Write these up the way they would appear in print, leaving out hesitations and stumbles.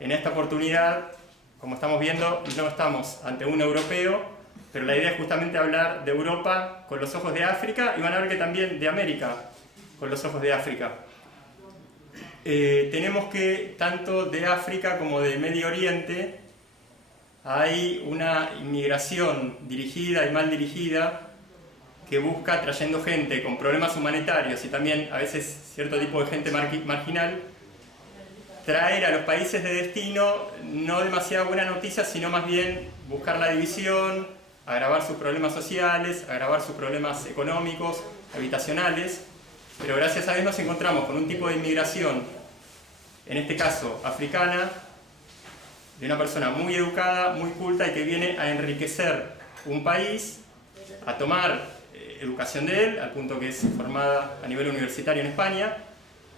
En esta oportunidad, como estamos viendo, no estamos ante un europeo, pero la idea es justamente hablar de Europa con los ojos de África y van a ver que también de América con los ojos de África. Tenemos que, tanto de África como de Medio Oriente, hay una inmigración dirigida y mal dirigida que busca, trayendo gente con problemas humanitarios y también a veces cierto tipo de gente marginal, traer a los países de destino no demasiado buena noticia, sino más bien buscar la división, agravar sus problemas sociales, agravar sus problemas económicos, habitacionales, pero gracias a Dios nos encontramos con un tipo de inmigración, en este caso africana, de una persona muy educada, muy culta y que viene a enriquecer un país, a tomar educación de él, al punto que es formada a nivel universitario en España,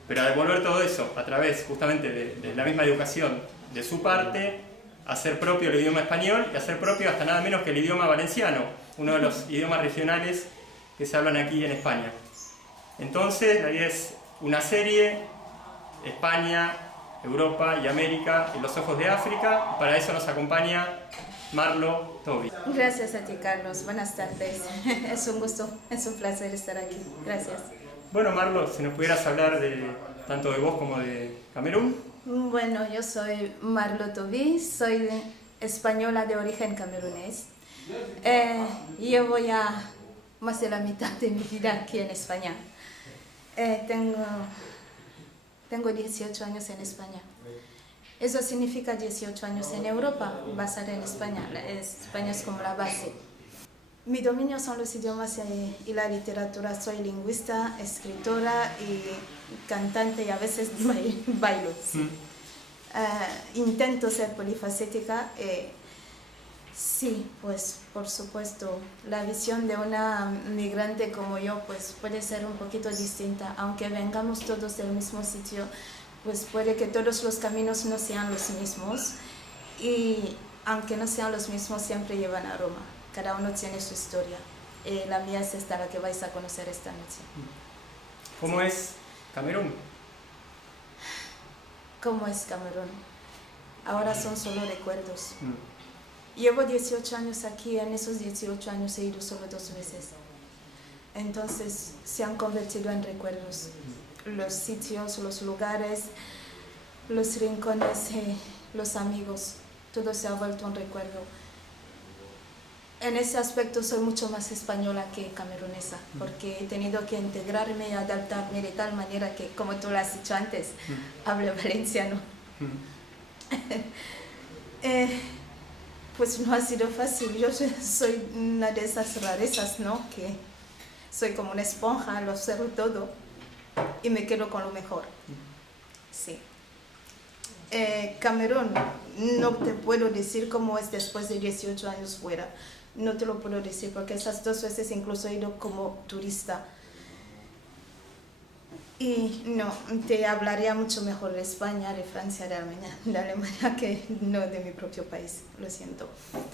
pero a devolver todo eso a través justamente de la misma educación de su parte, hacer propio el idioma español y hacer propio hasta nada menos que el idioma valenciano, uno de los idiomas regionales que se hablan aquí en España. Entonces, la idea es una serie, España, Europa y América en los ojos de África. Para eso nos acompaña Marlo Tobi. Gracias a ti, Carlos. Buenas tardes. Es un gusto, es un placer estar aquí. Gracias. Bueno, Marlo, si nos pudieras hablar tanto de vos como de Camerún. Bueno, yo soy Marlo Tobi, soy española de origen camerunés. Llevo ya más de la mitad de mi vida aquí en España. Tengo 18 años en España. Eso significa 18 años en Europa, basada en España. España es como la base. Mi dominio son los idiomas y la literatura. Soy lingüista, escritora y cantante y a veces bailo. Sí. Intento ser polifacética. Sí, pues por supuesto, la visión de una migrante como yo pues puede ser un poquito distinta, aunque vengamos todos del mismo sitio, pues puede que todos los caminos no sean los mismos y aunque no sean los mismos siempre llevan a Roma, cada uno tiene su historia. La mía es esta, la que vais a conocer esta noche. ¿Cómo es Camerún? ¿Cómo es Camerún? Ahora son solo recuerdos. Llevo 18 años aquí, en esos 18 años he ido solo 2 veces. Entonces se han convertido en recuerdos. Los sitios, los lugares, los rincones, los amigos, todo se ha vuelto un recuerdo. En ese aspecto soy mucho más española que camerunesa, porque he tenido que integrarme y adaptarme de tal manera que, como tú lo has dicho antes, hablo valenciano. Pues no ha sido fácil. Yo soy una de esas rarezas, ¿no? Que soy como una esponja, lo observo todo y me quedo con lo mejor. Sí. Camerún, no te puedo decir cómo es después de 18 años fuera. No te lo puedo decir porque esas 2 veces incluso he ido como turista. Y no, te hablaría mucho mejor de España, de Francia, de Alemania que no de mi propio país, lo siento.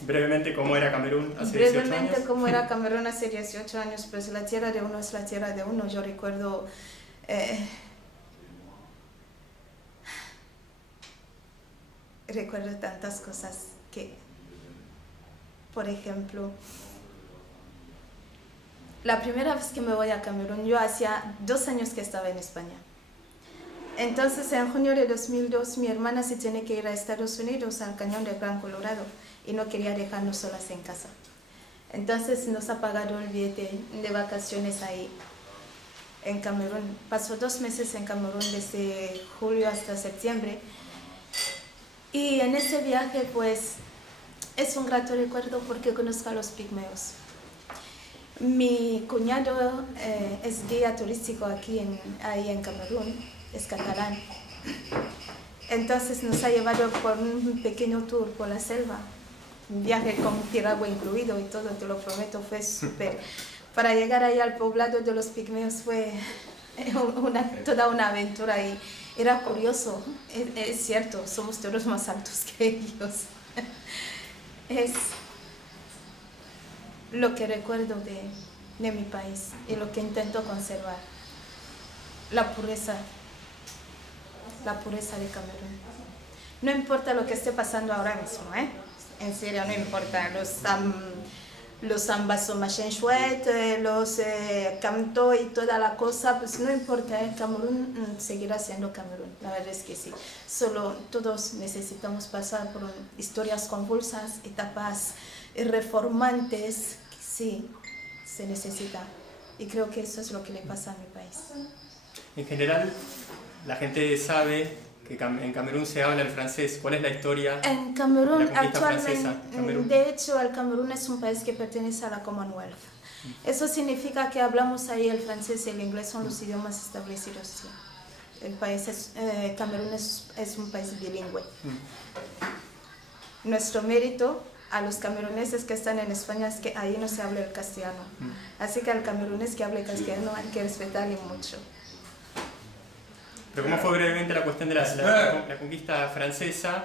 Brevemente, ¿cómo era Camerún hace 18 años? Brevemente, ¿cómo era Camerún hace 18 años? Pues la tierra de uno es la tierra de uno. Yo recuerdo... recuerdo tantas cosas que, por ejemplo... La primera vez que me voy a Camerún, yo hacía 2 años que estaba en España. Entonces, en junio de 2002, mi hermana se tiene que ir a Estados Unidos, al Cañón del Gran Colorado, y no quería dejarnos solas en casa. Entonces, nos ha pagado el billete de vacaciones ahí, en Camerún. Pasó 2 meses en Camerún, desde julio hasta septiembre. Y en ese viaje, pues, es un grato recuerdo porque conozco a los pigmeos. Mi cuñado es guía turístico ahí en Camerún, es catalán. Entonces nos ha llevado por un pequeño tour por la selva, un viaje con piragua incluido y todo, te lo prometo, fue súper. Para llegar ahí al poblado de los pigmeos fue toda una aventura y era curioso, es cierto, somos todos más altos que ellos. Es lo que recuerdo de mi país y lo que intento conservar, la pureza de Camerún. No importa lo que esté pasando ahora mismo, ¿eh? En serio, no importa. Los sambas son más chouettes, los cantos y toda la cosa, pues no importa, el Camerún seguirá siendo Camerún, la verdad es que sí. Solo todos necesitamos pasar por historias convulsas, etapas reformantes, sí, se necesita. Y creo que eso es lo que le pasa a mi país. En general, la gente sabe que en Camerún se habla el francés. ¿Cuál es la historia En Camerún, de la conquista actualmente, francesa? Camerún. de hecho, el Camerún es un país que pertenece a la Commonwealth. Eso significa que hablamos ahí el francés y el inglés son los idiomas establecidos. Sí. El país Camerún es un país bilingüe. Nuestro mérito a los cameruneses que están en España es que ahí no se habla el castellano. Así que al camerunés que hable castellano hay que respetarle mucho. Pero ¿cómo fue brevemente la cuestión de la conquista francesa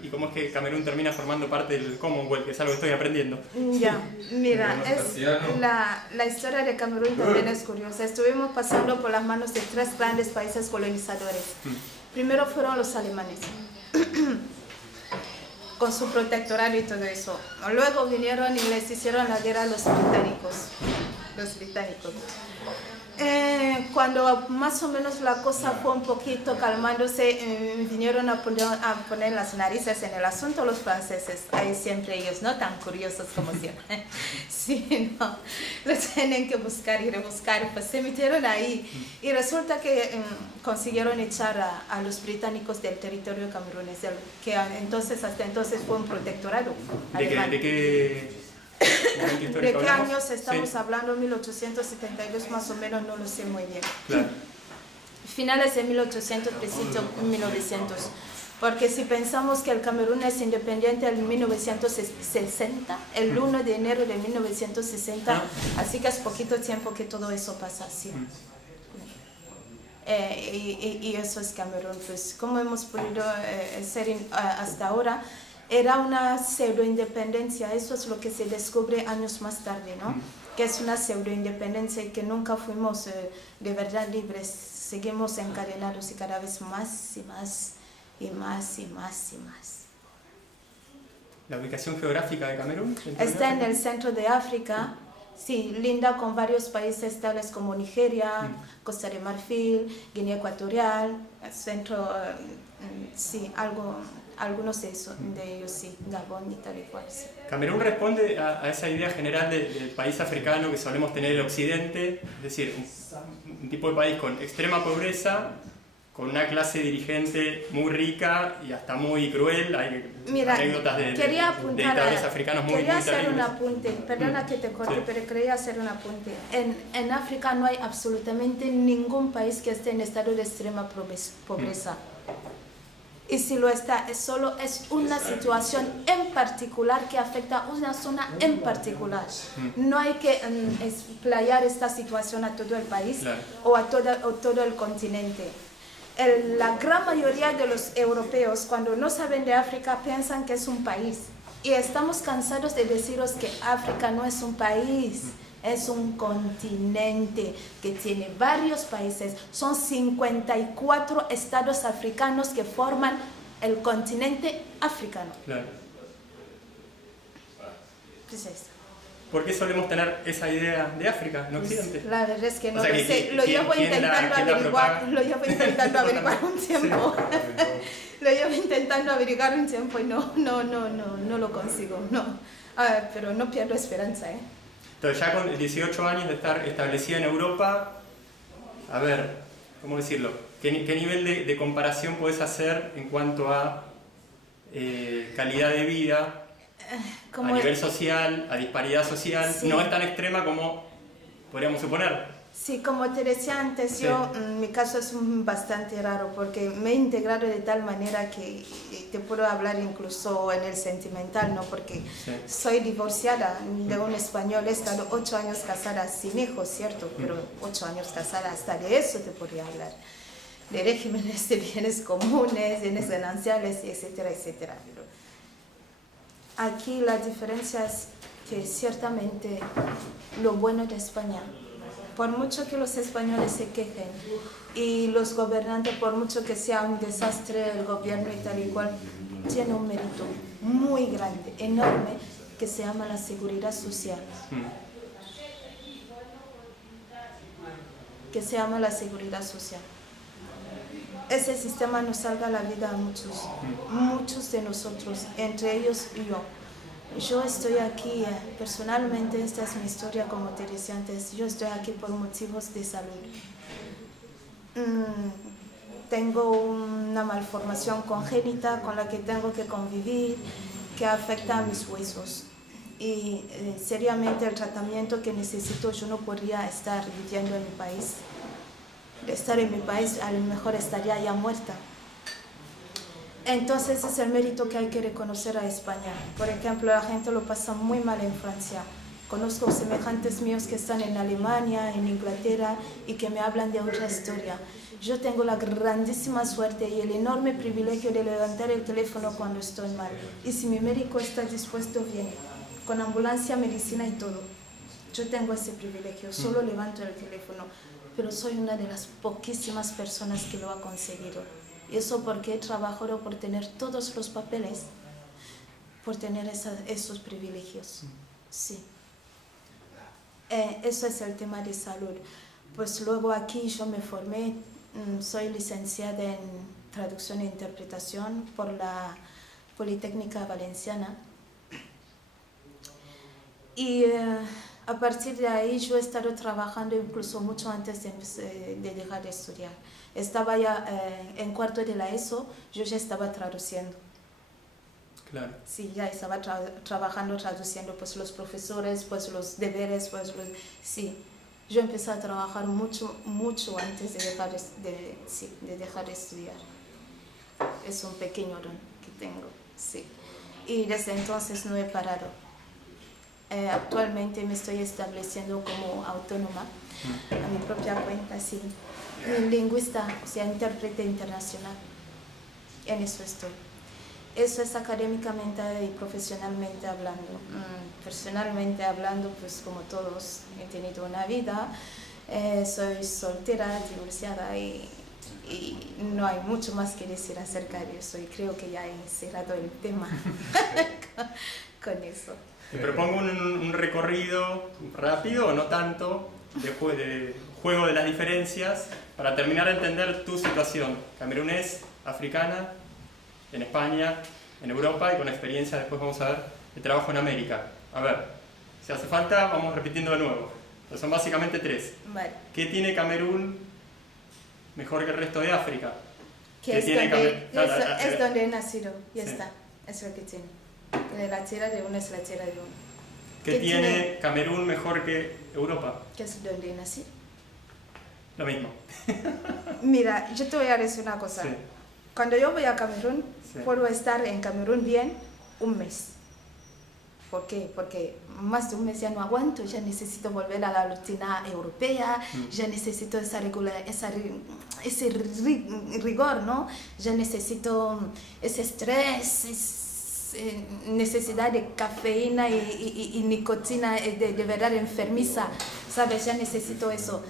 y cómo es que Camerún termina formando parte del Commonwealth, que es algo que estoy aprendiendo? Ya, mira, la historia de Camerún también es curiosa. Estuvimos pasando por las manos de 3 grandes países colonizadores. Primero fueron los alemanes, con su protectorado y todo eso. Luego vinieron y les hicieron la guerra a los británicos. Cuando más o menos la cosa fue un poquito calmándose, vinieron a poner las narices en el asunto los franceses. Ahí siempre ellos, ¿no? Tan curiosos como siempre. Sí, ¿no? Lo tienen que buscar y rebuscar. Pues se metieron ahí. Y resulta que consiguieron echar a los británicos del territorio camerunés, que hasta entonces fue un protectorado alemán. ¿De qué años estamos hablando? 1872 más o menos, no lo sé muy bien. Claro. Finales de 1800, principios de 1900. Porque si pensamos que el Camerún es independiente en 1960, el 1 de enero de 1960, así que es poquito tiempo que todo eso pasa así. Y eso es Camerún. Pues, ¿cómo hemos podido ser hasta ahora? Era una pseudo-independencia, eso es lo que se descubre años más tarde, ¿no? Que es una pseudo-independencia y que nunca fuimos de verdad libres, seguimos encadenados y cada vez más y más y más y más y más. ¿La ubicación geográfica de Camerún? Está en el centro de África, sí, linda con varios países tales como Nigeria, Costa de Marfil, Guinea Ecuatorial, centro, sí, algunos de ellos sí, Gabón y tal y cual. Sí. Camerún responde a esa idea general del país africano que solemos tener en el occidente, es decir, un tipo de país con extrema pobreza, con una clase dirigente muy rica y hasta muy cruel. Hay anécdotas de dictadores africanos muy terribles. Quería hacer un apunte, perdona que te corte, pero quería hacer un apunte. En África no hay absolutamente ningún país que esté en estado de extrema pobreza. Y si lo está, es una situación en particular que afecta a una zona en particular. No hay que explayar esta situación a todo el país, claro, o a todo el continente. La gran mayoría de los europeos, cuando no saben de África, piensan que es un país. Y estamos cansados de deciros que África no es un país. Es un continente que tiene varios países. Son 54 estados africanos que forman el continente africano. Claro. ¿Qué es eso? ¿Por qué solemos tener esa idea de África, no Occidente? La verdad es que no lo sé. Lo llevo intentando averiguar un tiempo. Lo llevo intentando averiguar un tiempo y no lo consigo. No. Pero no pierdo esperanza, ¿eh? Entonces ya con 18 años de estar establecida en Europa, a ver, ¿cómo decirlo? ¿Qué nivel de comparación puedes hacer en cuanto a calidad de vida, a nivel social, a disparidad social? Sí. No es tan extrema como podríamos suponer. Sí, como te decía antes, yo, mi caso es bastante raro porque me he integrado de tal manera que te puedo hablar incluso en el sentimental, ¿no? Porque soy divorciada de un español, he estado 8 años casada sin hijos, ¿cierto? Pero 8 años casada, hasta de eso te podría hablar. De regímenes de bienes comunes, bienes gananciales, etcétera, etcétera. Pero aquí la diferencia es que ciertamente lo bueno de España por mucho que los españoles se quejen y los gobernantes, por mucho que sea un desastre el gobierno y tal y cual, tiene un mérito muy grande, enorme, que se llama la seguridad social. Que se llama la seguridad social. Ese sistema nos salva la vida a muchos de nosotros, entre ellos yo. Yo estoy aquí, personalmente, esta es mi historia, como te decía antes, yo estoy aquí por motivos de salud. Tengo una malformación congénita con la que tengo que convivir, que afecta a mis huesos. Y seriamente el tratamiento que necesito, yo no podría estar viviendo en mi país. De estar en mi país, a lo mejor estaría ya muerta. Entonces es el mérito que hay que reconocer a España. Por ejemplo, la gente lo pasa muy mal en Francia. Conozco semejantes míos que están en Alemania, en Inglaterra y que me hablan de otra historia. Yo tengo la grandísima suerte y el enorme privilegio de levantar el teléfono cuando estoy mal. Y si mi médico está dispuesto, viene. Con ambulancia, medicina y todo. Yo tengo ese privilegio, solo levanto el teléfono. Pero soy una de las poquísimas personas que lo ha conseguido. Y eso porque he trabajado por tener todos los papeles, por tener esos privilegios. Sí. Eso es el tema de salud. Pues luego aquí yo me formé, soy licenciada en traducción e interpretación por la Politécnica Valenciana. Y a partir de ahí yo he estado trabajando incluso mucho antes de dejar de estudiar. Estaba ya en cuarto de la ESO, yo ya estaba traduciendo. Claro. Sí, ya estaba trabajando, traduciendo pues los profesores, pues los deberes, pues sí. Yo empecé a trabajar mucho antes de dejar de estudiar. Es un pequeño don que tengo, sí. Y desde entonces no he parado. Actualmente me estoy estableciendo como autónoma, a mi propia cuenta, sí. Lingüista, o sea, intérprete internacional. En eso estoy. Eso es académicamente y profesionalmente hablando. Personalmente hablando, pues como todos, he tenido una vida, soy soltera, divorciada y no hay mucho más que decir acerca de eso y creo que ya he cerrado el tema con eso. Te propongo un recorrido rápido o no tanto, después de juego de las diferencias, para terminar de entender tu situación. Camerunés, africana, en España, en Europa y con experiencia, después vamos a ver, de trabajo en América. A ver, si hace falta, vamos repitiendo de nuevo. Entonces son básicamente tres. Vale. ¿Qué tiene Camerún mejor que el resto de África? Que es donde he nacido, ya sí. está, es lo que tiene. La tierra de uno es la tierra de uno. ¿Qué tiene Camerún mejor que Europa? ¿Qué es donde nací? Lo mismo. Mira, yo te voy a decir una cosa. Sí. Cuando yo voy a Camerún, Sí. puedo estar en Camerún bien un mes. ¿Por qué? Porque más de un mes ya no aguanto, ya necesito volver a la rutina europea, ya necesito ese rigor, ¿no? Ya necesito ese estrés, necesidad de cafeína y nicotina de verdad enfermiza, ¿sabes? Ya necesito eso.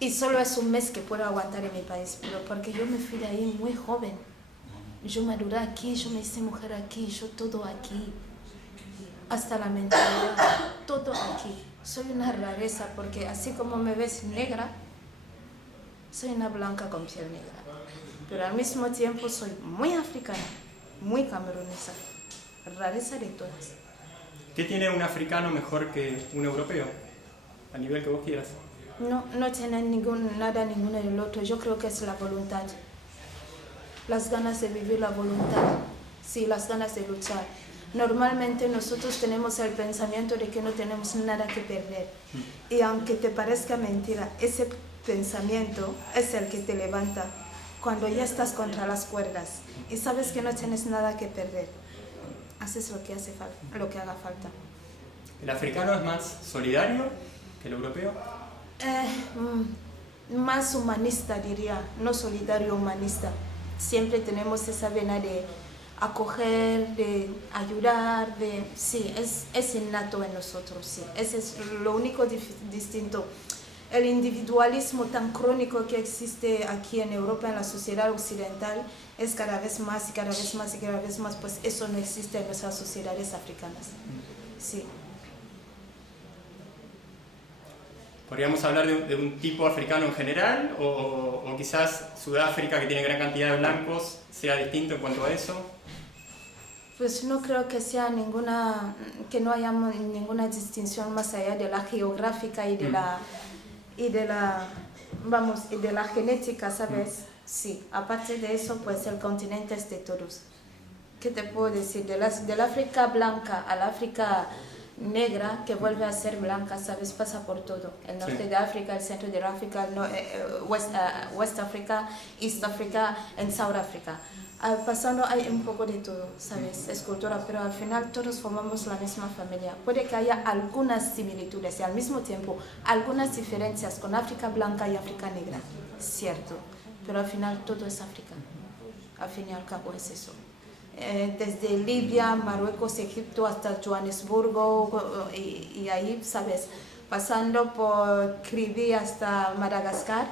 Y solo es un mes que puedo aguantar en mi país, pero porque yo me fui de ahí muy joven. Yo maduré aquí, yo me hice mujer aquí, yo todo aquí. Hasta la mentalidad, todo aquí. Soy una rareza porque así como me ves negra, soy una blanca con piel negra. Pero al mismo tiempo soy muy africana, muy camerunesa. Rareza de todas. ¿Qué tiene un africano mejor que un europeo? A nivel que vos quieras. No tiene nada ninguno del otro. Yo creo que es la voluntad. Las ganas de vivir, la voluntad. Sí, las ganas de luchar. Normalmente nosotros tenemos el pensamiento de que no tenemos nada que perder. Y aunque te parezca mentira, ese pensamiento es el que te levanta cuando ya estás contra las cuerdas y sabes que no tienes nada que perder. Haces lo que hace falta, lo que haga falta. ¿El africano es más solidario que el europeo? Más humanista, diría, no solidario, humanista. Siempre tenemos esa vena de acoger, de ayudar, sí, es innato en nosotros, sí. Ese es lo único distinto. el individualismo tan crónico que existe aquí en Europa, en la sociedad occidental, es cada vez más y cada vez más y cada vez más, pues eso no existe en nuestras sociedades africanas. Sí. ¿Podríamos hablar de un tipo africano en general? O quizás Sudáfrica, que tiene gran cantidad de blancos, sea distinto en cuanto a eso? Pues no creo que sea que no haya ninguna distinción más allá de la geográfica y de la genética, ¿sabes? Sí, aparte de eso, pues el continente es de todos. ¿Qué te puedo decir? Del África blanca al África negra, que vuelve a ser blanca, ¿sabes? Pasa por todo. El norte de África, el centro de África, West África, East África, en South África. Pasando hay un poco de todo, ¿sabes? Es cultura, pero al final todos formamos la misma familia. Puede que haya algunas similitudes y al mismo tiempo algunas diferencias con África blanca y África negra, cierto, pero al final todo es África. Al fin y al cabo es eso. Desde Libia, Marruecos, Egipto hasta Johannesburgo y ahí, ¿sabes? Pasando por Kribi hasta Madagascar,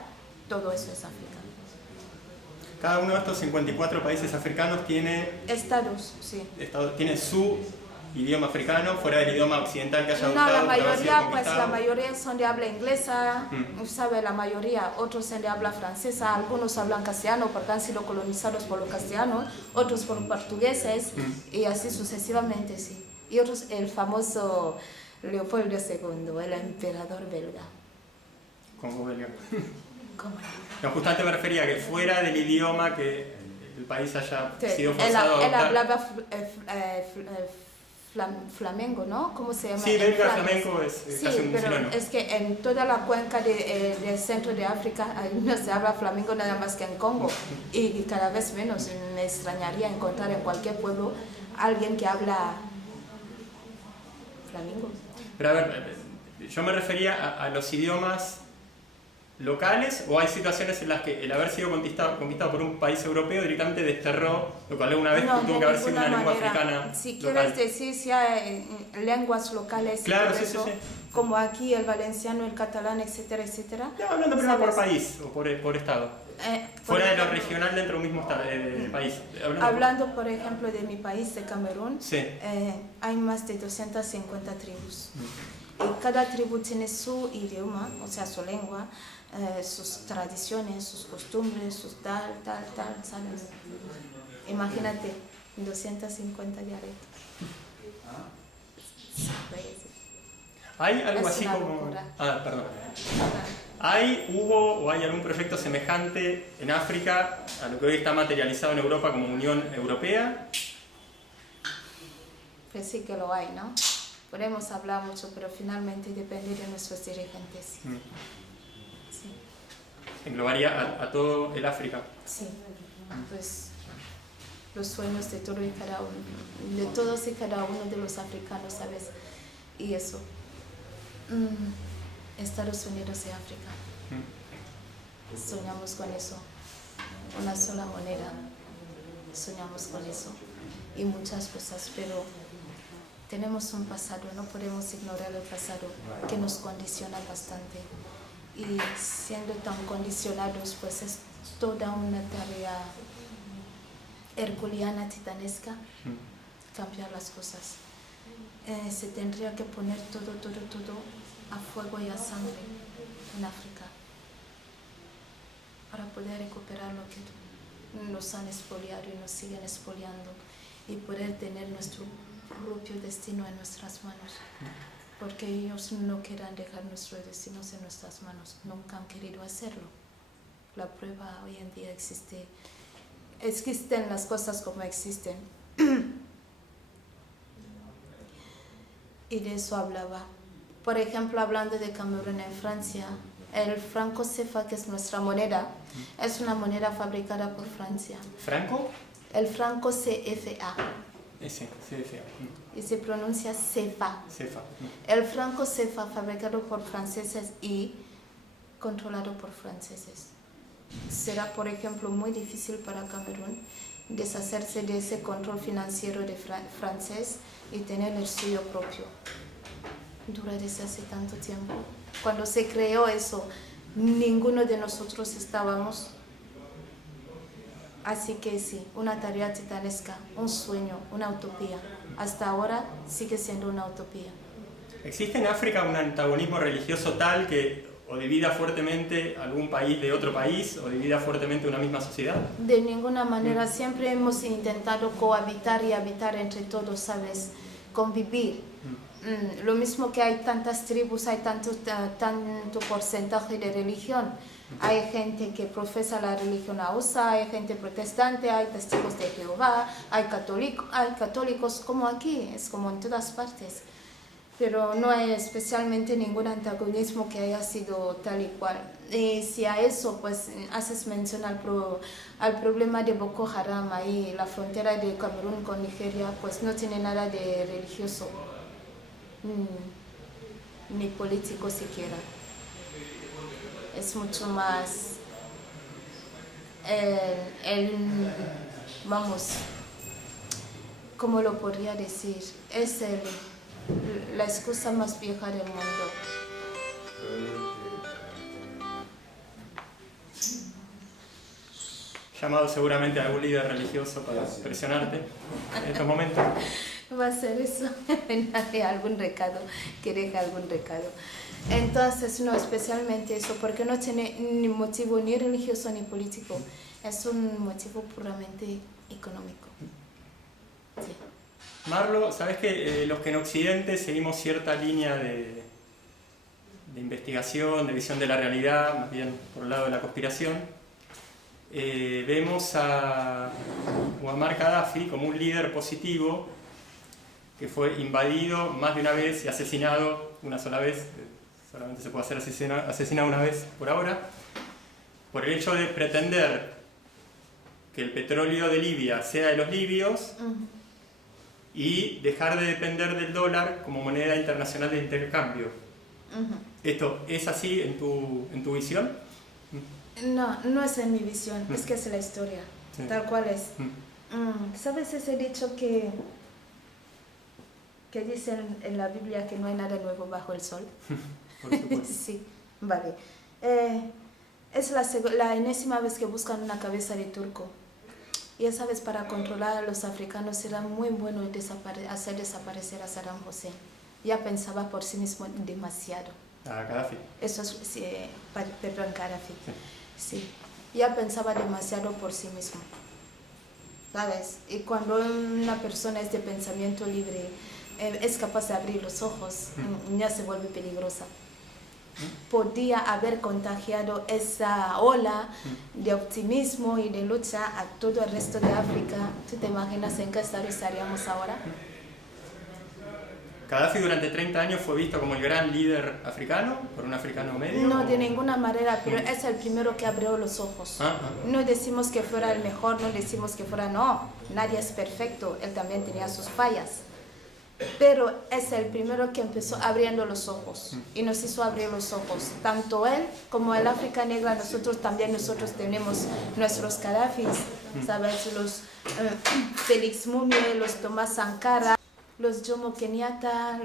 todo eso es África. Cada uno de estos 54 países africanos tiene... Estados, sí. Tiene su idioma africano, fuera del idioma occidental que haya No, adoptado. la mayoría son de habla inglesa, ¿sabe? La mayoría, otros son de habla francesa, algunos hablan castellano porque han sido colonizados por los castellanos, otros por portugueses, y así sucesivamente, sí. Y otros, el famoso Leopoldo II, el emperador belga. Congo belga. ¿Cómo no? No, justamente me refería a que fuera del idioma que el país haya sido forzado a él adoptar. hablaba flamenco, ¿no? ¿Cómo se llama? Sí, belga flamenco es casi un pero sinónimo. es que en toda la cuenca del centro de África no se habla flamenco nada más que en Congo, y cada vez menos. Me extrañaría encontrar en cualquier pueblo alguien que habla flamenco. Pero a ver, yo me refería a los idiomas locales, o hay situaciones en las que el haber sido conquistado por un país europeo directamente desterró lo que alguna vez tuvo que haber sido una lengua africana. Si local. quieres decir si hay lenguas locales, claro, y todo sí, eso, sí. como aquí el valenciano, el catalán, etcétera, etcétera. No, hablando primero por país o por estado. Fuera de lo regional dentro de un mismo país. Hablando, por ejemplo, de mi país, de Camerún, sí. hay más de 250 tribus. Y cada tribu tiene su idioma, o sea, su lengua, sus tradiciones, sus costumbres, sus tal, ¿sabes? Imagínate, 250 dialectos. ¿Hay algo Es así una como...? locura. Perdón. ¿Hubo o hay algún proyecto semejante en África a lo que hoy está materializado en Europa como Unión Europea? Pues sí que lo hay, ¿no? Podemos hablar mucho, pero finalmente depende de nuestros dirigentes. Sí. ¿Englobaría a todo el África? Sí, pues los sueños de todo y cada uno, de todos y cada uno de los africanos, ¿sabes? Y eso. Estados Unidos y África. Soñamos con eso. Una sola moneda. Soñamos con eso. Y muchas cosas, pero tenemos un pasado, no podemos ignorar el pasado, que nos condiciona bastante. Y siendo tan condicionados, pues es toda una tarea herculeana, titanesca, cambiar las cosas. Se tendría que poner todo a fuego y a sangre en África para poder recuperar lo que nos han expoliado y nos siguen expoliando, y poder tener nuestro propio destino en nuestras manos, porque ellos no quieren dejar nuestros destinos en nuestras manos, nunca han querido hacerlo. La prueba hoy en día existen las cosas como existen. Y de eso hablaba. Por ejemplo, hablando de Camerún, en Francia, el franco CFA, que es nuestra moneda, es una moneda fabricada por Francia. ¿Franco? El franco CFA. CFA. Y se pronuncia CFA. CFA. El franco CFA, fabricado por franceses y controlado por franceses. Será, por ejemplo, muy difícil para Camerún deshacerse de ese control financiero de francés y tener el suyo propio. dura desde hace tanto tiempo. Cuando se creó eso, ninguno de nosotros estábamos. Así que sí, una tarea titanesca, un sueño, una utopía. Hasta ahora sigue siendo una utopía. ¿Existe en África un antagonismo religioso tal que o divida fuertemente algún país de otro país o divida fuertemente una misma sociedad? De ninguna manera, siempre hemos intentado cohabitar y habitar entre todos, ¿sabes? Convivir. Lo mismo que hay tantas tribus, hay tanto porcentaje de religión. Hay gente que profesa la religión hausa, hay gente protestante, hay testigos de Jehová, hay católicos como aquí, es como en todas partes. Pero no hay especialmente ningún antagonismo que haya sido tal y cual. Y si a eso pues haces mención al problema de Boko Haram, ahí la frontera de Camerún con Nigeria, pues no tiene nada de religioso, ni político siquiera. Es mucho más vamos, ¿cómo lo podría decir? Es la excusa más vieja del mundo. Llamado seguramente a algún líder religioso para presionarte en estos momentos. Va a ser eso, algún recado, que deje algún recado. Entonces, no, especialmente eso, porque no tiene ni motivo ni religioso ni político, es un motivo puramente económico. Sí. Marlo, ¿sabes que los que en Occidente seguimos cierta línea de investigación, de visión de la realidad, más bien por el lado de la conspiración, vemos a Muammar Gaddafi como un líder positivo que fue invadido más de una vez y asesinado una sola vez, solamente se puede hacer asesinado una vez por ahora, por el hecho de pretender que el petróleo de Libia sea de los libios y dejar de depender del dólar como moneda internacional de intercambio. ¿Esto es así en tu visión? No, no es en mi visión, es que es la historia, sí. Tal cual es. ¿Sabes ese dicho que dicen en la Biblia que no hay nada nuevo bajo el sol? Por supuesto. Sí, vale. Es la enésima vez que buscan una cabeza de turco. Y esa vez para controlar a los africanos era muy bueno hacer desaparecer a Saddam Hussein. Ya pensaba por sí mismo demasiado. Gaddafi. Eso es, sí, perdón, Gaddafi. Sí, ya pensaba demasiado por sí mismo. ¿Sabes? Y cuando una persona es de pensamiento libre, es capaz de abrir los ojos, ya se vuelve peligrosa. Podía haber contagiado esa ola de optimismo y de lucha a todo el resto de África. ¿Tú te imaginas en qué estado estaríamos ahora? ¿Gaddafi durante 30 años fue visto como el gran líder africano, por un africano medio? No, de ninguna manera, pero es el primero que abrió los ojos. No decimos que fuera el mejor, no decimos que fuera, no, nadie es perfecto, él también tenía sus fallas. Pero es el primero que empezó abriendo los ojos y nos hizo abrir los ojos. Tanto él como el África Negra, nosotros tenemos nuestros Gaddafis, ¿sabes? Los Félix Mumie, los Tomás Sankara, los Jomo Kenyatta,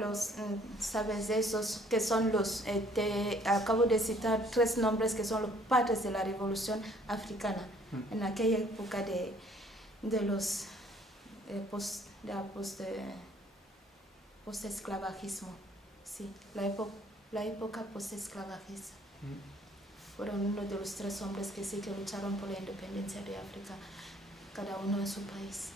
¿sabes? De esos que son acabo de citar 3 nombres que son los padres de la revolución africana. En aquella época de los post-esclavagismo, sí, la época post-esclavagismo. Fueron uno de los 3 hombres que sí que lucharon por la independencia de África, cada uno en su país.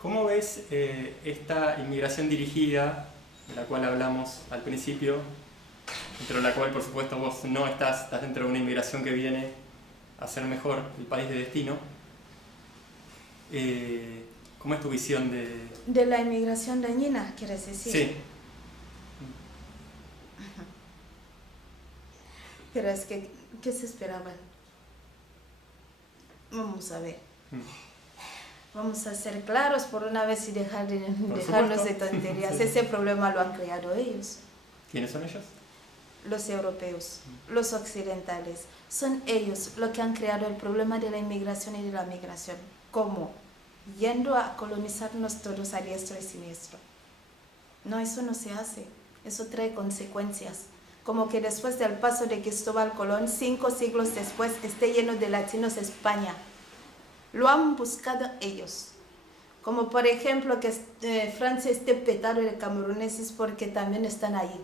¿Cómo ves esta inmigración dirigida, de la cual hablamos al principio, dentro de la cual por supuesto vos no estás dentro de una inmigración que viene a hacer mejor el país de destino? ¿Cómo es tu visión de la inmigración dañina, quieres decir? Sí. Pero es que, ¿qué se esperaban? Vamos a ver. Vamos a ser claros por una vez y dejarnos de tonterías. Sí. Ese problema lo han creado ellos. ¿Quiénes son ellos? Los europeos, los occidentales. Son ellos los que han creado el problema de la inmigración y de la migración. ¿Cómo? Yendo a colonizarnos todos a diestro y siniestro. No, eso no se hace. Eso trae consecuencias. Como que después del paso de Cristóbal Colón, 5 siglos después, esté lleno de latinos España. Lo han buscado ellos. Como por ejemplo que Francia esté petado de cameruneses porque también están ahí.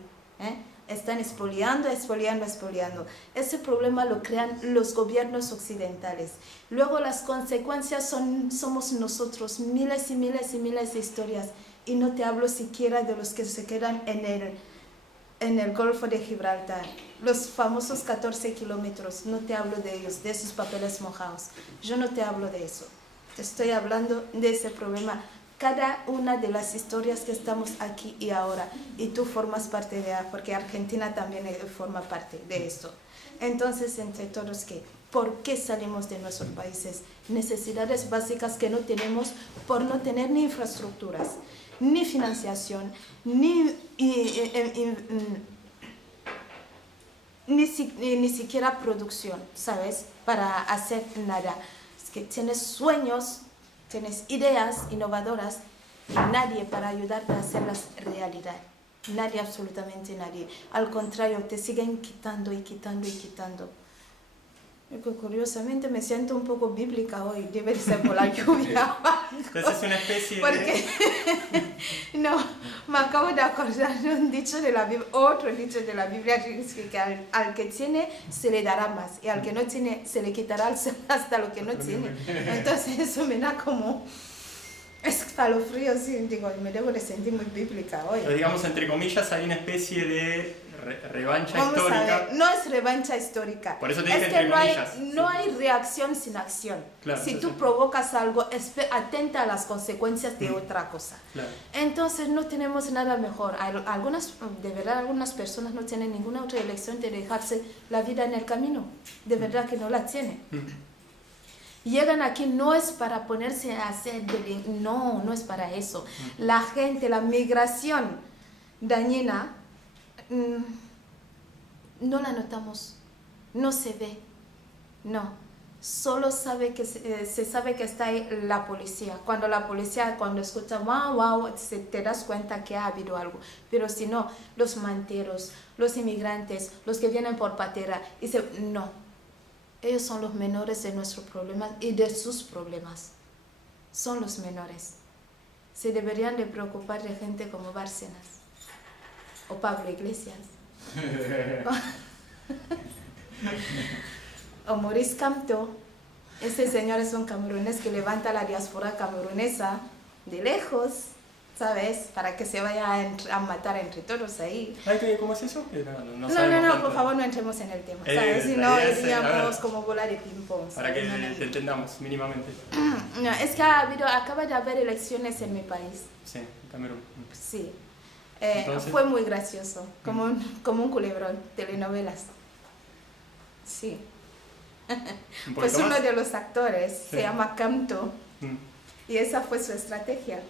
Están expoliando. Ese problema lo crean los gobiernos occidentales. Luego las consecuencias somos nosotros, miles y miles y miles de historias. Y no te hablo siquiera de los que se quedan en el Golfo de Gibraltar. Los famosos 14 kilómetros, no te hablo de ellos, de esos papeles mojados. Yo no te hablo de eso. Te estoy hablando de ese problema. Cada una de las historias que estamos aquí y ahora. Y tú formas parte de ella, porque Argentina también forma parte de esto. Entonces, entre todos, ¿por qué salimos de nuestros países? Necesidades básicas que no tenemos por no tener ni infraestructuras, ni financiación, ni siquiera producción, ¿sabes? Para hacer nada. Es que tienes sueños, tienes ideas innovadoras y nadie para ayudarte a hacerlas realidad. Nadie, absolutamente nadie. Al contrario, te siguen quitando y quitando y quitando. Curiosamente me siento un poco bíblica hoy, debe ser por la lluvia. Entonces es una especie de... No, me acabo de acordar de un dicho de la Biblia, otro dicho de la Biblia, que al que tiene se le dará más y al que no tiene se le quitará hasta lo que no tiene. Entonces eso me da como escalofrío, sí, digo, me debo de sentir muy bíblica hoy. Pero digamos, entre comillas, hay una especie de revancha Vamos histórica. A ver, no es revancha histórica. Por eso te dije es que entre comillas. No hay reacción sin acción. Claro, si tú provocas algo, atenta a las consecuencias de otra cosa. Claro. Entonces no tenemos nada mejor. De verdad, algunas personas no tienen ninguna otra elección de dejarse la vida en el camino. De verdad que no la tienen. Llegan aquí no es para ponerse a hacer no es para eso. La gente, la migración dañina, no la notamos, no se ve, no. Solo se sabe que está ahí la policía. Cuando escucha wow, te das cuenta que ha habido algo. Pero si no, los manteros, los inmigrantes, los que vienen por patera, no. Ellos son los menores de nuestros problemas y de sus problemas. Son los menores. Se deberían de preocupar de gente como Bárcenas o Pablo Iglesias. O Maurice Kamto. Ese señor es un camerunés que levanta la diáspora camerunesa de lejos, ¿sabes? Para que se vaya a matar entre todos ahí. ¿Cómo es eso? No, por favor no entremos en el tema, ¿sabes? Si no, iríamos como bola de ping-pong. Para que te entendamos mínimamente. No, es que acaba de haber elecciones en mi país. Sí, Camerún. Sí. Fue muy gracioso, como un culebrón, telenovelas. Sí. Pues uno de los actores se llama Kamto y esa fue su estrategia.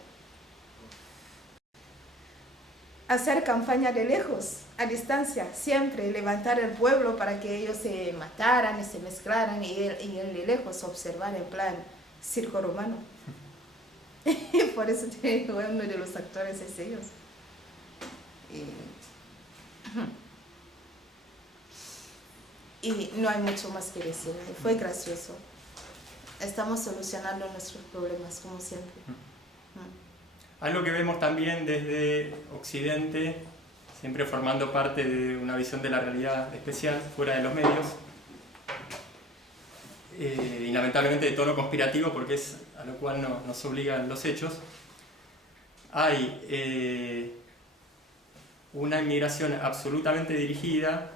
Hacer campaña de lejos, a distancia, siempre levantar el pueblo para que ellos se mataran y se mezclaran y él de lejos observar en plan circo romano. Y por eso uno de los actores es ellos. Y no hay mucho más que decir, fue gracioso. Estamos solucionando nuestros problemas como siempre. Algo que vemos también desde Occidente, siempre formando parte de una visión de la realidad especial, fuera de los medios, y lamentablemente de tono conspirativo, porque es a lo cual nos obligan los hechos, hay una inmigración absolutamente dirigida,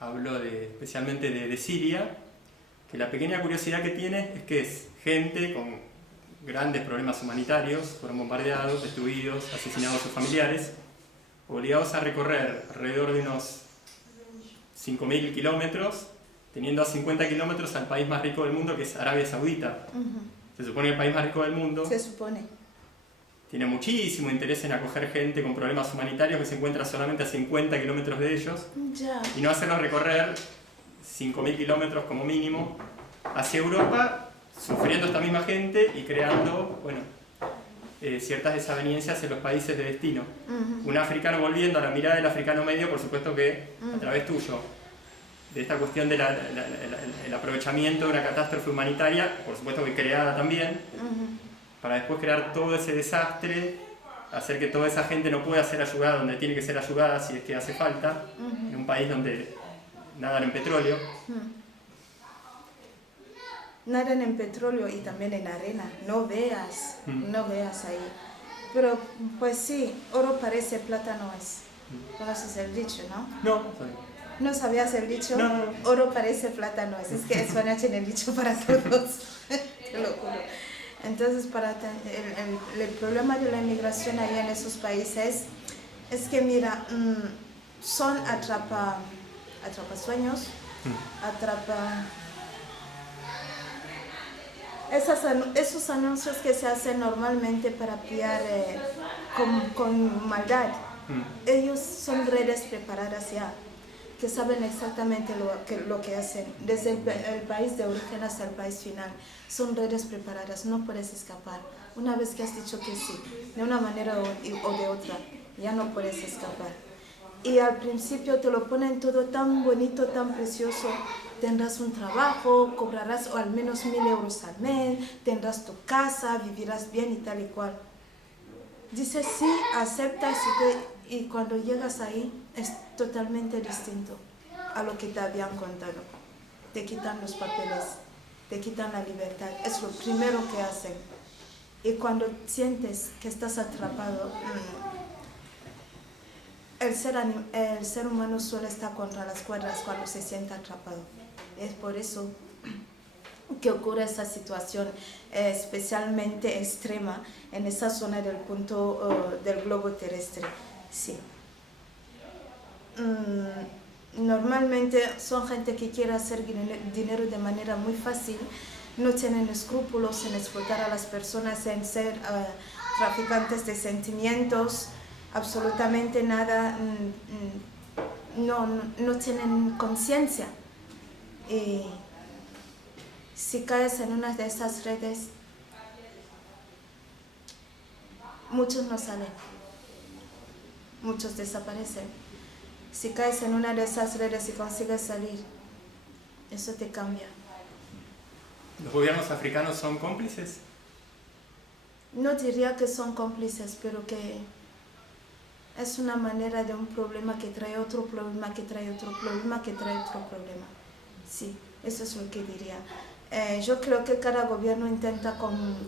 hablo especialmente de Siria, que la pequeña curiosidad que tiene es que es gente con grandes problemas humanitarios, fueron bombardeados, destruidos, asesinados sus familiares, obligados a recorrer alrededor de unos 5.000 kilómetros, teniendo a 50 kilómetros al país más rico del mundo, que es Arabia Saudita. Se supone que el país más rico del mundo. Se supone. Tiene muchísimo interés en acoger gente con problemas humanitarios que se encuentra solamente a 50 kilómetros de ellos. Ya. Y no hacerlos recorrer 5.000 kilómetros como mínimo hacia Europa, sufriendo esta misma gente y creando, bueno, ciertas desavenencias en los países de destino. Un africano volviendo a la mirada del africano medio, por supuesto que a través tuyo, de esta cuestión del aprovechamiento de una catástrofe humanitaria, por supuesto que creada también, para después crear todo ese desastre, hacer que toda esa gente no pueda ser ayudada donde tiene que ser ayudada si es que hace falta, en un país donde nadan en petróleo. Nadan en petróleo y también en arena, no veas ahí. Pero pues sí, oro parece, plata no es. ¿Conoces el dicho, no? No. ¿No sabías el dicho? No. Oro parece, plata no es. Es que España tiene el dicho para todos. Te lo juro. Entonces, el problema de la inmigración ahí en esos países es que, mira, son atrapa sueños, esos anuncios que se hacen normalmente para pillar con maldad. Ellos son redes preparadas ya, que saben exactamente lo que hacen, desde el país de origen hasta el país final. Son redes preparadas, no puedes escapar. Una vez que has dicho que sí, de una manera o de otra, ya no puedes escapar. Y al principio te lo ponen todo tan bonito, tan precioso. Tendrás un trabajo, cobrarás al menos 1.000 euros al mes, tendrás tu casa, vivirás bien y tal y cual. Dices sí, aceptas y cuando llegas ahí es totalmente distinto a lo que te habían contado. Te quitan los papeles, te quitan la libertad, es lo primero que hacen. Y cuando sientes que estás atrapado, el ser humano suele estar contra las cuerdas cuando se siente atrapado. Es por eso que ocurre esa situación especialmente extrema en esa zona del punto del globo terrestre. Sí. Normalmente son gente que quiere hacer dinero de manera muy fácil, no tienen escrúpulos en explotar a las personas, en ser traficantes de sentimientos, absolutamente nada, no tienen conciencia. Y si caes en una de esas redes, muchos no salen, muchos desaparecen. Si caes en una de esas redes y consigues salir, eso te cambia. ¿Los gobiernos africanos son cómplices? No diría que son cómplices, pero que es una manera de un problema que trae otro problema, que trae otro problema, que trae otro problema. Sí, eso es lo que diría. Yo creo que cada gobierno intenta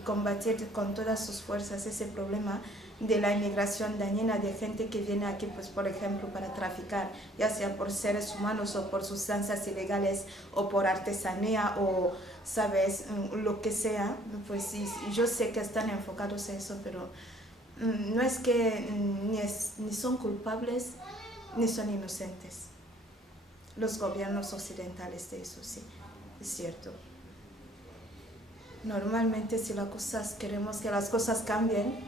combatir con todas sus fuerzas ese problema de la inmigración dañina de gente que viene aquí, pues por ejemplo, para traficar, ya sea por seres humanos o por sustancias ilegales o por artesanía o, sabes, lo que sea. Pues sí, yo sé que están enfocados en eso, pero no es que ni son culpables ni son inocentes. Los gobiernos occidentales de eso, sí, es cierto. Normalmente si queremos que las cosas cambien,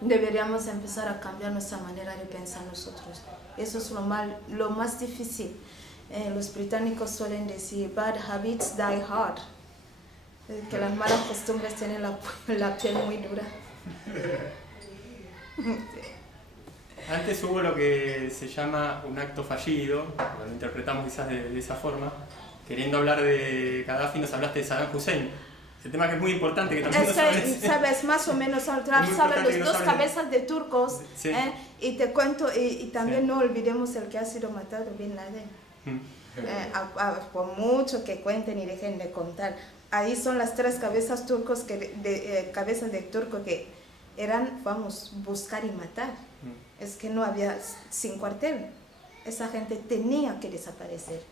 deberíamos empezar a cambiar nuestra manera de pensar nosotros. Eso es lo más difícil. Los británicos suelen decir, bad habits die hard. Que las malas costumbres tienen la piel muy dura. Antes hubo lo que se llama un acto fallido, lo interpretamos quizás de esa forma. Queriendo hablar de Gaddafi, nos hablaste de Saddam Hussein. El tema que es muy importante, que también sabes más o menos, sabes los dos cabezas de turcos, sí. Y te cuento, y también sí. No olvidemos el que ha sido matado, Bin Laden. Por mucho que cuenten y dejen de contar, ahí son las 3 cabezas turcos cabezas de turco que eran, vamos, buscar y matar. Es que no había sin cuartel, esa gente tenía que desaparecer.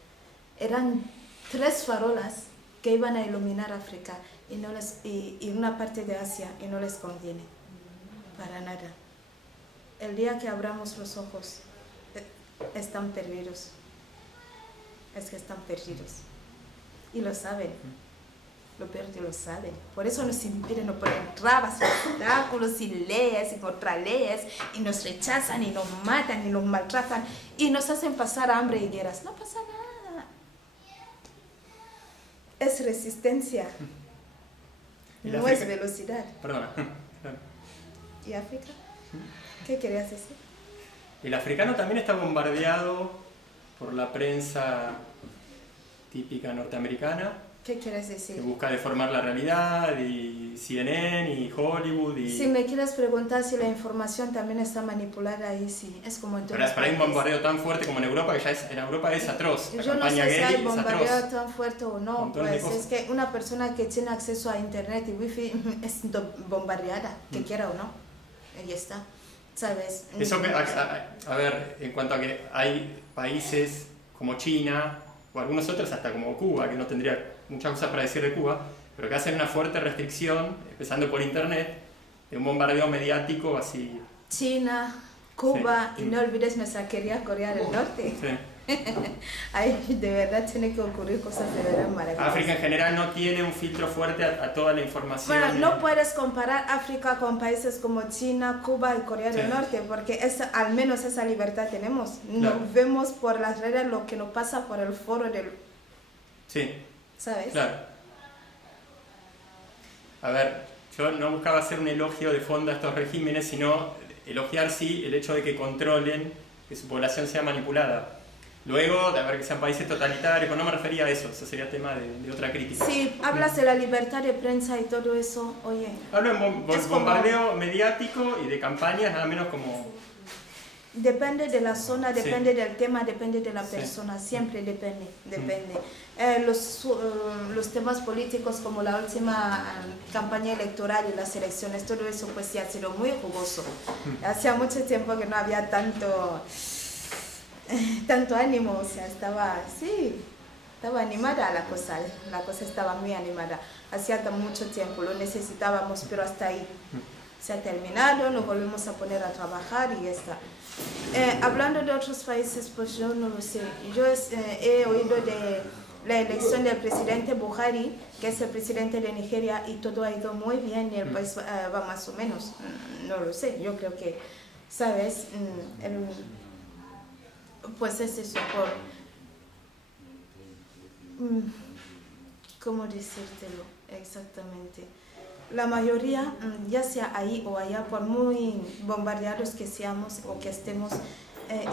Eran 3 farolas que iban a iluminar África y una parte de Asia, y no les conviene para nada. El día que abramos los ojos, están perdidos. Es que están perdidos. Y lo saben. Lo peor que lo saben. Por eso nos impiden, nos ponen trabas, obstáculos y leyes y contraleyes, y nos rechazan y nos matan y nos maltratan y nos hacen pasar hambre y guerras. No pasa nada. Es resistencia. No es velocidad. Perdona. ¿Y África? ¿Qué querías decir? El africano también está bombardeado por la prensa típica norteamericana, ¿Qué quieres que decir? busca deformar la realidad, y CNN, y Hollywood, y... Si me quieres preguntar si la información también está manipulada ahí, sí, es como en todos los Pero hay un países. bombardeo tan fuerte como en Europa, que ya en Europa es atroz. La Yo no campaña sé si gay hay es bombardeo atroz. tan fuerte o no, Montón de pues cosas. es que una persona que tiene acceso a internet y wifi es bombardeada, que quiera o no, ahí está, ¿sabes? Eso a ver, en cuanto a que hay países como China, o algunos otros hasta como Cuba, que no tendría muchas cosas para decir de Cuba, pero que hacen una fuerte restricción, empezando por internet, de un bombardeo mediático así. China, Cuba, Sí. y no olvides nuestra querida Corea del Norte. Sí. Ay, de verdad tiene que ocurrir cosas de verdad maravillosas. África en general no tiene un filtro fuerte a toda la información. Bueno, no puedes comparar África con países como China, Cuba y Corea del Sí. Norte, porque al menos esa libertad tenemos. Claro. No vemos por las redes lo que nos pasa por el foro del... Sí, ¿Sabes? claro. A ver, yo no buscaba hacer un elogio de fondo a estos regímenes, sino elogiar sí el hecho de que controlen que su población sea manipulada. Luego, de ver que sean países totalitarios, no me refería a eso sería tema de otra crítica. Sí, hablas de la libertad de prensa y todo eso, oye. Hablo de Es como- bombardeo mediático y de campañas nada menos como... Depende de la zona, Sí. depende del tema, depende de la Sí. persona, siempre depende. Los temas políticos como la última campaña electoral y las elecciones, todo eso pues sí ha sido muy jugoso. Hacía mucho tiempo que no había tanto ánimo, o sea, estaba animada la cosa estaba muy animada. Hacía mucho tiempo, lo necesitábamos, pero hasta ahí. Se ha terminado, nos volvemos a poner a trabajar y ya está. Hablando de otros países, pues yo no lo sé. Yo he oído de la elección del presidente Buhari, que es el presidente de Nigeria, y todo ha ido muy bien y el país va más o menos. No lo sé, yo creo que, ¿sabes? Pues es eso, ¿cómo decírtelo exactamente? La mayoría, ya sea ahí o allá, por muy bombardeados que seamos o que estemos,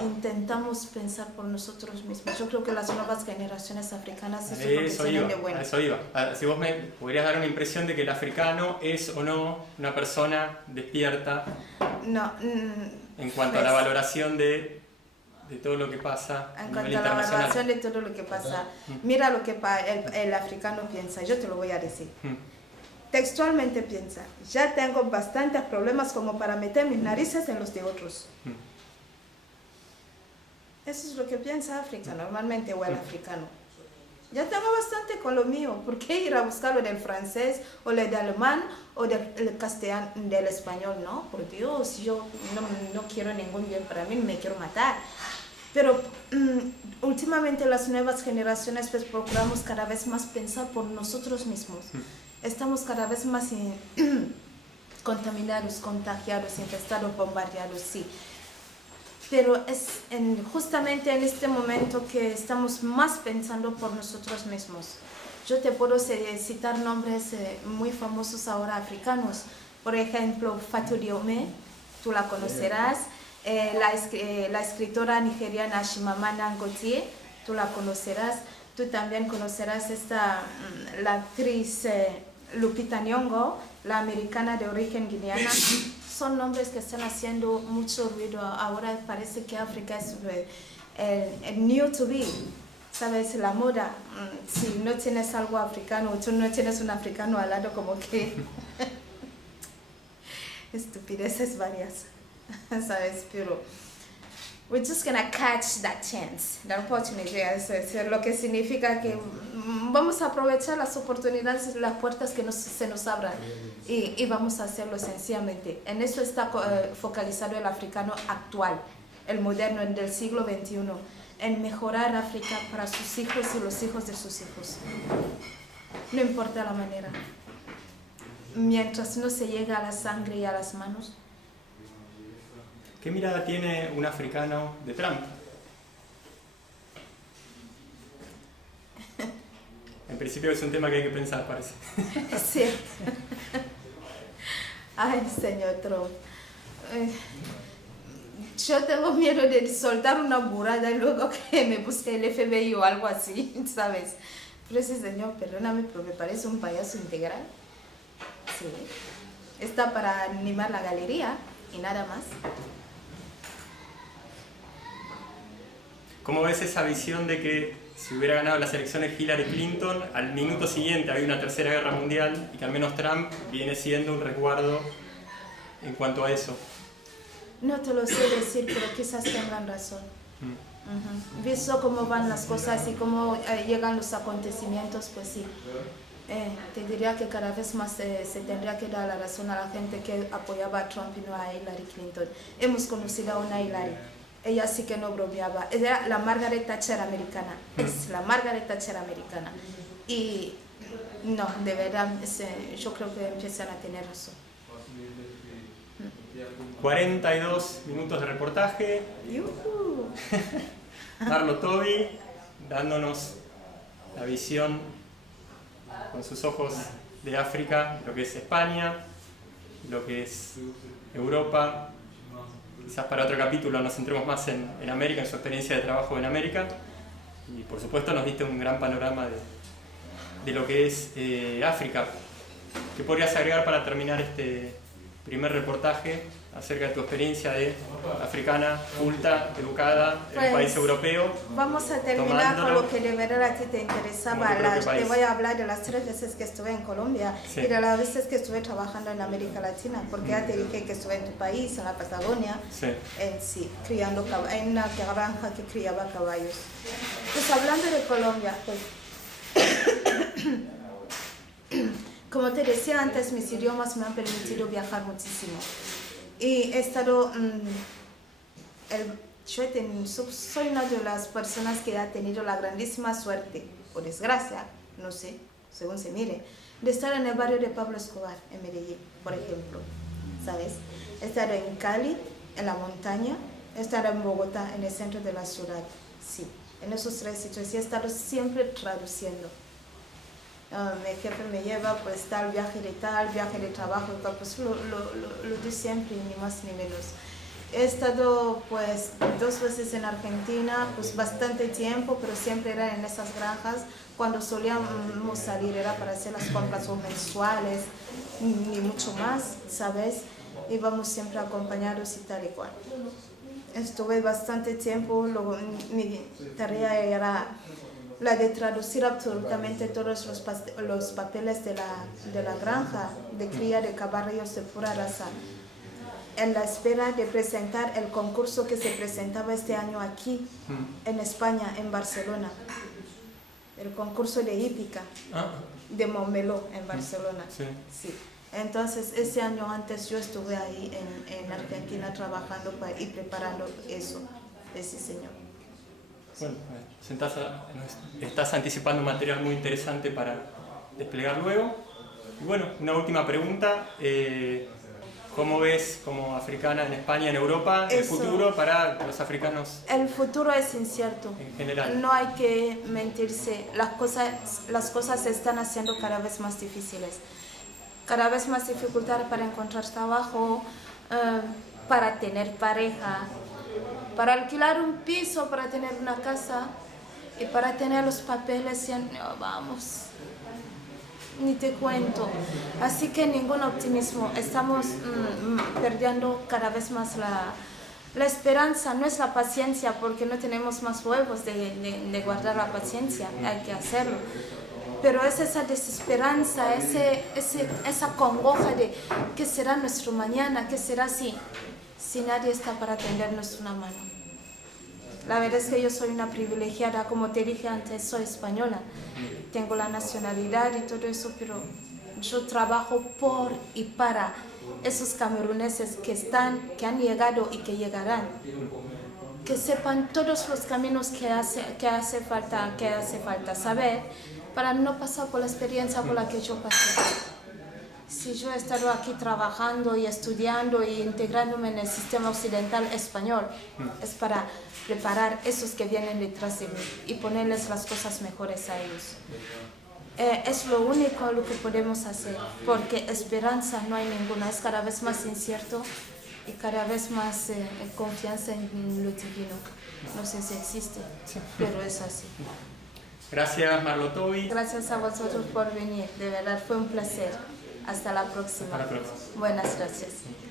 intentamos pensar por nosotros mismos. Yo creo que las nuevas generaciones africanas eso es lo que tienen de bueno. A eso iba. Si vos me podrías dar una impresión de que el africano es o no una persona despierta No, en cuanto a la valoración de todo lo que pasa a en nivel cuanto a la internacional. valoración de todo lo que pasa, mira lo que el africano piensa, yo te lo voy a decir. Textualmente piensa, ya tengo bastantes problemas como para meter mis narices en los de otros. Eso es lo que piensa África normalmente, o el africano. Ya tengo bastante con lo mío, ¿por qué ir a buscarlo del francés o del alemán o del castellano, del español? No, por Dios, yo no quiero ningún bien para mí, me quiero matar. Pero últimamente las nuevas generaciones pues procuramos cada vez más pensar por nosotros mismos. Estamos cada vez más contaminados, contagiados, infestados, bombardeados, sí. Pero es justamente en este momento que estamos más pensando por nosotros mismos. Yo te puedo citar nombres muy famosos ahora africanos. Por ejemplo, Fatou Diome, tú la conocerás. La escritora nigeriana Chimamanda Ngozi, tú la conocerás. Tú también conocerás la actriz Lupita Nyong'o, la americana de origen guineana. Son nombres que están haciendo mucho ruido. Ahora parece que África es el new to be, ¿sabes? La moda. Si no tienes algo africano, o tú no tienes un africano al lado, como que... estupideces varias, ¿sabes? Pero... we're just gonna catch that chance, la oportunidad, es lo que significa que vamos a aprovechar las oportunidades, las puertas que se nos abran y vamos a hacerlo sencillamente. En eso está focalizado el africano actual, el moderno, el del siglo XXI, en mejorar África para sus hijos y los hijos de sus hijos. No importa la manera. Mientras no se llega a la sangre y a las manos. ¿Qué mirada tiene un africano de Trump? En principio es un tema que hay que pensar, parece. Sí. Ay, señor Trump. yo tengo miedo de soltar una burrada y luego que me busque el FBI o algo así, ¿sabes? Pero ese señor, perdóname, pero me parece un payaso integral. Sí. Está para animar la galería y nada más. ¿Cómo ves esa visión de que si hubiera ganado las elecciones Hillary Clinton, al minuto siguiente había una tercera guerra mundial y que al menos Trump viene siendo un resguardo en cuanto a eso? No te lo sé decir, pero quizás tengan razón. Visto cómo van las cosas y cómo llegan los acontecimientos, pues sí. Te diría que cada vez más se tendría que dar la razón a la gente que apoyaba a Trump y no a Hillary Clinton. Hemos conocido a una Hillary. Ella sí que no bromeaba. Era la Margaret Thatcher americana. Es la Margaret Thatcher americana. Y no, de verdad, yo creo que empiezan a tener razón. 42 minutos de reportaje. Marlo Tobi dándonos la visión con sus ojos de África, lo que es España, lo que es Europa. Quizás para otro capítulo nos centremos más en América, en su experiencia de trabajo en América. Y por supuesto nos diste un gran panorama de lo que es África. ¿Qué podrías agregar para terminar este primer reportaje acerca de tu experiencia de africana, culta, educada, en un país europeo? Vamos a terminar con lo que de verdad a ti te interesaba. Te voy a hablar de las 3 veces que estuve en Colombia y de las veces que estuve trabajando en América Latina, porque ya te dije que estuve en tu país, en la Patagonia, criando en una granja que criaba caballos. Pues hablando de Colombia, pues, como te decía antes, mis idiomas me han permitido viajar muchísimo. Y he estado, soy una de las personas que ha tenido la grandísima suerte, o desgracia, no sé, según se mire, de estar en el barrio de Pablo Escobar, en Medellín, por ejemplo, ¿sabes? He estado en Cali, en la montaña, he estado en Bogotá, en el centro de la ciudad, sí, en esos 3 sitios, y he estado siempre traduciendo. Mi jefe me lleva, pues tal viaje de trabajo, pues lo de siempre, ni más ni menos. He estado pues 2 veces en Argentina, pues bastante tiempo, pero siempre era en esas granjas. Cuando solíamos salir era para hacer las compras o mensuales, ni mucho más, ¿sabes? Íbamos siempre acompañados y tal y cual. Estuve bastante tiempo, mi tarea era la de traducir absolutamente todos los papeles de la granja de cría de caballos de pura raza, en la espera de presentar el concurso que se presentaba este año aquí, en España, en Barcelona, el concurso de hípica de Montmeló, en Barcelona. Sí. Entonces, ese año antes yo estuve ahí en Argentina trabajando y preparando eso, ese señor. Bueno, estás anticipando un material muy interesante para desplegar luego. Y bueno, una última pregunta. ¿Cómo ves como africana en España, en Europa, el futuro para los africanos? El futuro es incierto. En general. No hay que mentirse. Las cosas se están haciendo cada vez más difíciles. Cada vez más dificultad para encontrar trabajo, para tener pareja, para alquilar un piso, para tener una casa y para tener los papeles, vamos, ni te cuento. Así que ningún optimismo, estamos perdiendo cada vez más la esperanza, no es la paciencia, porque no tenemos más huevos de guardar la paciencia, hay que hacerlo. Pero es esa desesperanza, esa congoja de qué será nuestro mañana, qué será si nadie está para tendernos una mano. La verdad es que yo soy una privilegiada, como te dije antes, soy española, tengo la nacionalidad y todo eso, pero yo trabajo por y para esos cameruneses que han llegado y que llegarán, que sepan todos los caminos que hace falta saber para no pasar por la experiencia por la que yo pasé. Si yo he estado aquí trabajando y estudiando e integrándome en el sistema occidental español, es para preparar esos que vienen detrás de mí y ponerles las cosas mejores a ellos. Es lo único lo que podemos hacer, porque esperanza no hay ninguna, es cada vez más incierto y cada vez más confianza en lo divino. No sé si existe, pero es así. Gracias, Marlo Tobi. Gracias a vosotros por venir, de verdad fue un placer. Hasta la próxima. Hasta la próxima. Buenas noches.